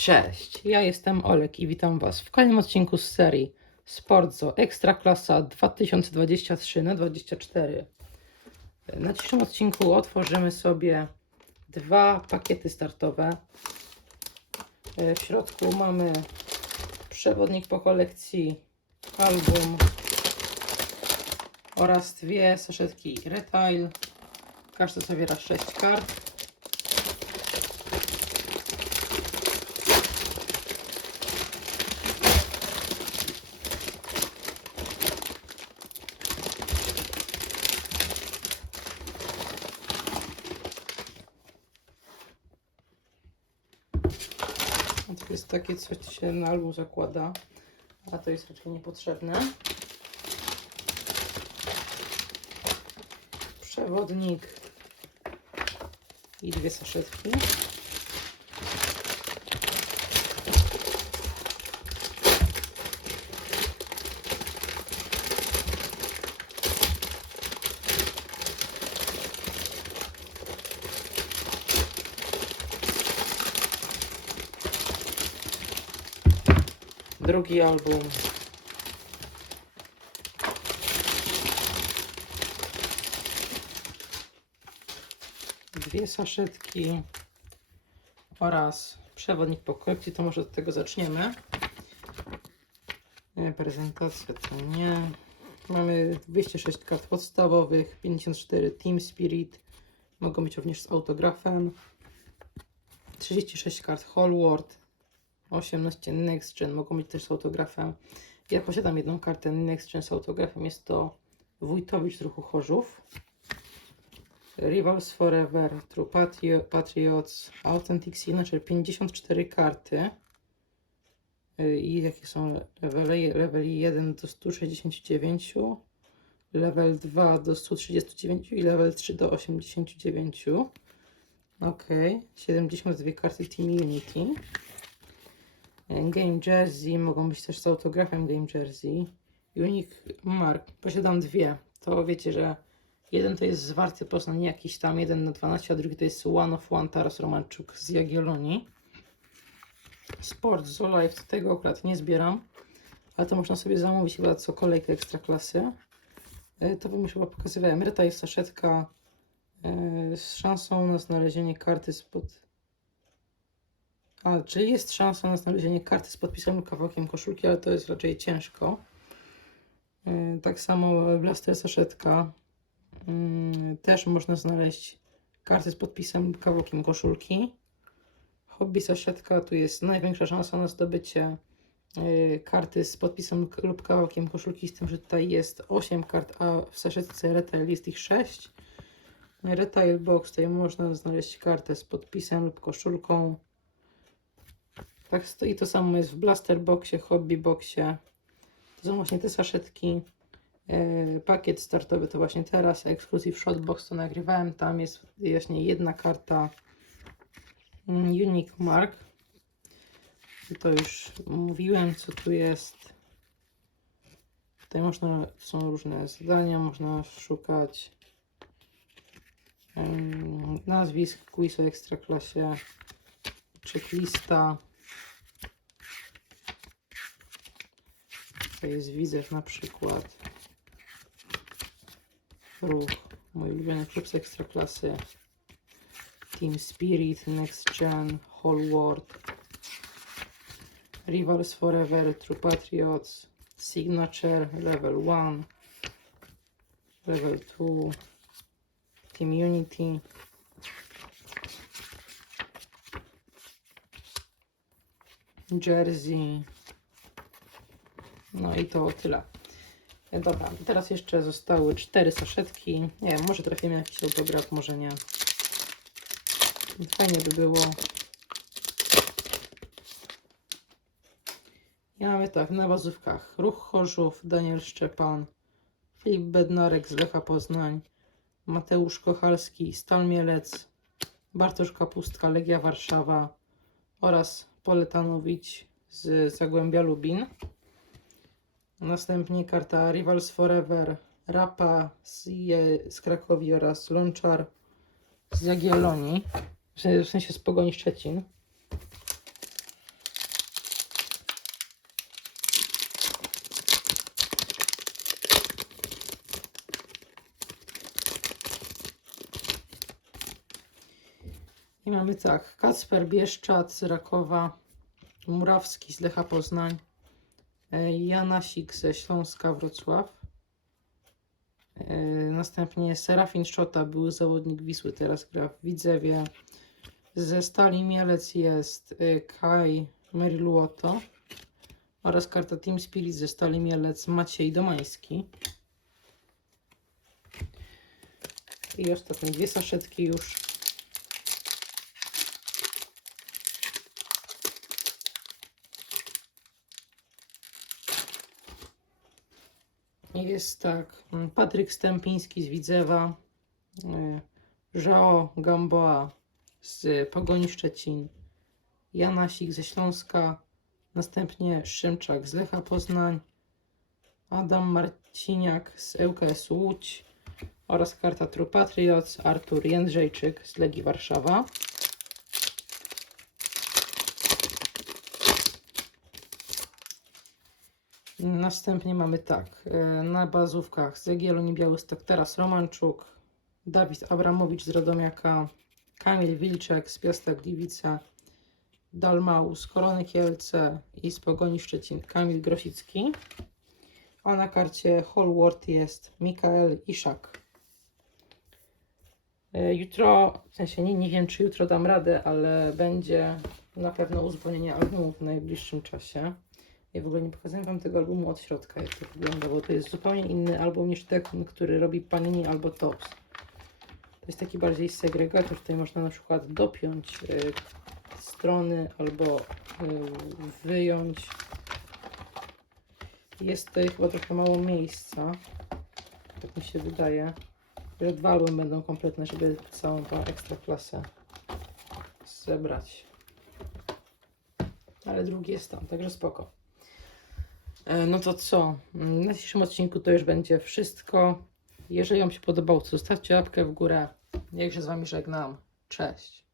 Cześć, ja jestem Olek i witam Was w kolejnym odcinku z serii Sportzo Ekstraklasa 2023 na 24. Na dzisiejszym odcinku otworzymy sobie dwa pakiety startowe. W środku mamy przewodnik po kolekcji, album oraz dwie saszetki retail. Każda zawiera 6 kart. To jest takie co się na album zakłada, a to jest raczej niepotrzebne. Przewodnik i dwie saszetki. Drugi album. Dwie saszetki oraz przewodnik po kolekcji, to może od tego zaczniemy. Nie, prezentacja to nie. Mamy 206 kart podstawowych, 54 Team Spirit, mogą być również z autografem, 36 kart Whole World, 18 Next Gen, mogą być też z autografem. Ja posiadam jedną kartę Next Gen z autografem, jest to Wójtowicz z ruchu Chorzów. Rivals Forever, True Patrio- Patriots, Authentic Signature, 54 karty. Y, I jakie są levely? Level 1 do 169, level 2 do 139 i level 3 do 89. Ok, 72 karty Team Unity. Game Jersey, mogą być też z autografem Game Jersey. Unique Mark, posiadam dwie. To wiecie, że jeden to jest zwarty Poznań jakiś tam, jeden na 12, a drugi to jest One of One Taras Romanczuk z Jagiellonii. Sport Zolive, tego akurat nie zbieram, ale to można sobie zamówić chyba co kolejkę ekstraklasy. E, To wam już chyba pokazywałem. Reta jest saszetka e, z szansą na znalezienie karty spod a, czyli jest szansa na znalezienie karty z podpisem lub kawałkiem koszulki, ale to jest raczej ciężko. Yy, Tak samo Blaster Saszetka. Yy, Też można znaleźć karty z podpisem lub kawałkiem koszulki. Hobby Saszetka, tu jest największa szansa na zdobycie yy, karty z podpisem lub kawałkiem koszulki, z tym, że tutaj jest 8 kart, a w saszetce Retail jest ich 6. Retail Box, tutaj można znaleźć kartę z podpisem lub koszulką. Tak stoi to samo jest w Blaster Boxie, Hobby Boxie. To są właśnie te saszetki. E, pakiet startowy to właśnie teraz. Exclusive Shotbox to nagrywałem. Tam jest właśnie jedna karta mm, Unique Mark. I To już mówiłem, co tu jest. Tutaj można, są różne zadania, można szukać em, nazwisk, quiz o ekstraklasie, checklista. To jest widzew na przykład. Ruch, mój ulubiony klub z ekstraklasy. Team Spirit, Next Gen, Whole World. Rivals Forever, True Patriots, Signature, Level 1, Level 2, Team Unity. Jersey, no i to tyle. Dobra, teraz jeszcze zostały cztery saszetki. Nie wiem, może trafimy na jakiś autograf, może nie. Fajnie by było. I mamy tak, na bazówkach Ruch Chorzów, Daniel Szczepan, Filip Bednarek z Lecha Poznań, Mateusz Kochalski, Stal Mielec, Bartosz Kapustka, Legia Warszawa oraz Poletanowicz z Zagłębia Lubin. Następnie karta Rivals Forever, Rapa z, z Krakowi oraz Lonczar z Jagiellonii, w sensie z Pogoni Szczecin. I mamy tak, Kacper Bieszczad z Rakowa, Murawski z Lecha Poznań, e, Janasik ze Śląska Wrocław. E, Następnie Serafin Szota, był zawodnik Wisły, teraz gra w Widzewie. Ze Stali Mielec jest e, Kai Meriluoto oraz karta Team Spirit ze Stali Mielec Maciej Domański. I ostatnie dwie saszetki już. Jest tak, mm, Patryk Stępiński z Widzewa, y, Joao Gamboa z Pogoni Szczecin, Janasik ze Śląska, następnie Szymczak z Lecha Poznań, Adam Marciniak z ŁKS Łódź oraz karta True Patriots Artur Jędrzejczyk z Legii Warszawa. Następnie mamy tak, e, na bazówkach z Jagiellonii Białystok teraz Romanczuk, Dawid Abramowicz z Radomiaka, Kamil Wilczek z Piasta Gliwice, Dalmau z Korony Kielce i z Pogoni Szczecin Kamil Grosicki. A na karcie Holward jest Mikael Iszak. E, Jutro, w sensie nie, nie wiem czy jutro dam radę, ale będzie na pewno uzupełnienie albumu w najbliższym czasie. Ja w ogóle nie pokazałem Wam tego albumu od środka, jak to wygląda, bo to jest zupełnie inny album niż ten, który robi Panini albo Tops. To jest taki bardziej segregator, tutaj można na przykład dopiąć y, strony albo y, wyjąć. Jest tutaj chyba trochę mało miejsca, tak mi się wydaje, że dwa albumy będą kompletne, żeby całą tą ekstra klasę zebrać. Ale drugi jest tam, także spoko. E, No to co? Mm, Na dzisiejszym odcinku to już będzie wszystko. Jeżeli Wam się podobało, to zostawcie łapkę w górę. Ja się z Wami żegnam. Cześć.